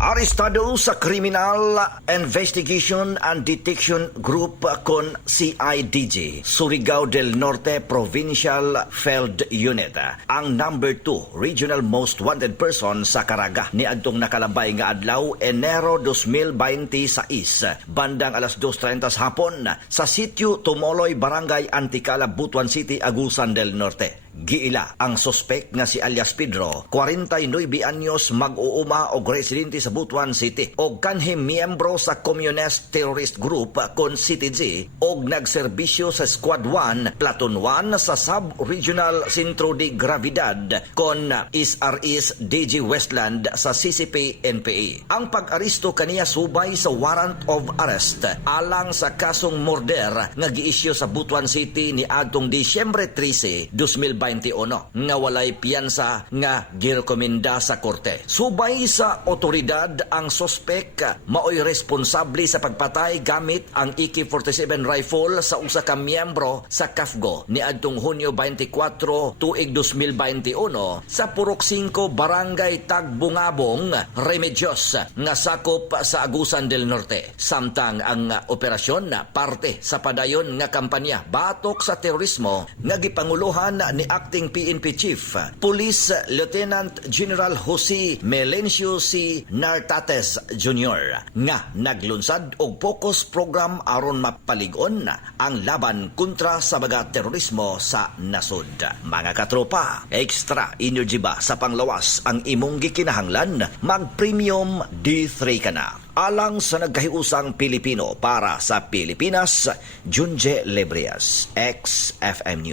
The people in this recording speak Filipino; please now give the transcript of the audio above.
Arestado sa Criminal Investigation and Detection Group kon CIDG, Surigao del Norte Provincial Field Unit, ang number 2 regional most wanted person sa Caraga ni adtong nakalabay nga adlaw Enero 2026 bandang alas 2:30 hapon sa sitio Tumoloy, Barangay Anticala, Butuan City, Agusan del Norte. Giila ang suspect nga si alias Pedro, 49 anyos, mag-uuma og residente sa Butuan City og kanhim miyembro sa Communist Terrorist Group kon CTG og nagserbisyo sa Squad 1 Platoon 1 sa Sub-Regional Centro de Gravidad kon SRS DG Westland sa CCP-NPA. Ang pag-aristo kaniya subay sa warrant of arrest alang sa kasong murder nga giisyu sa Butuan City ni adtong Disyembre 13, 2021 nga walay piyansa nga girekomenda sa korte. Subay sa otoridad, ang suspek maoy responsable sa pagpatay gamit ang AK-47 rifle sa usa ka miyembro sa CAFGO ni adtong Hunyo 24 tuig 2021 sa Purok 5 Barangay Tagbungabong, Remedios nga sakop sa Agusan del Norte. Samtang ang operasyon parte sa padayon nga kampanya batok sa terorismo nga gipanguluhan ni Acting PNP Chief Police Lieutenant General Jose Melencio C. Nartates Jr. nga naglunsad og focus program aron mapalig-on ang laban kontra sa mga terorismo sa nasod. Mga katropa, extra energy ba sa panglawas ang imong gikinahanglan? Mag-premium D3 ka na. Alang sa nagkahiusang Pilipino para sa Pilipinas, Junje Lebrias, XFM News.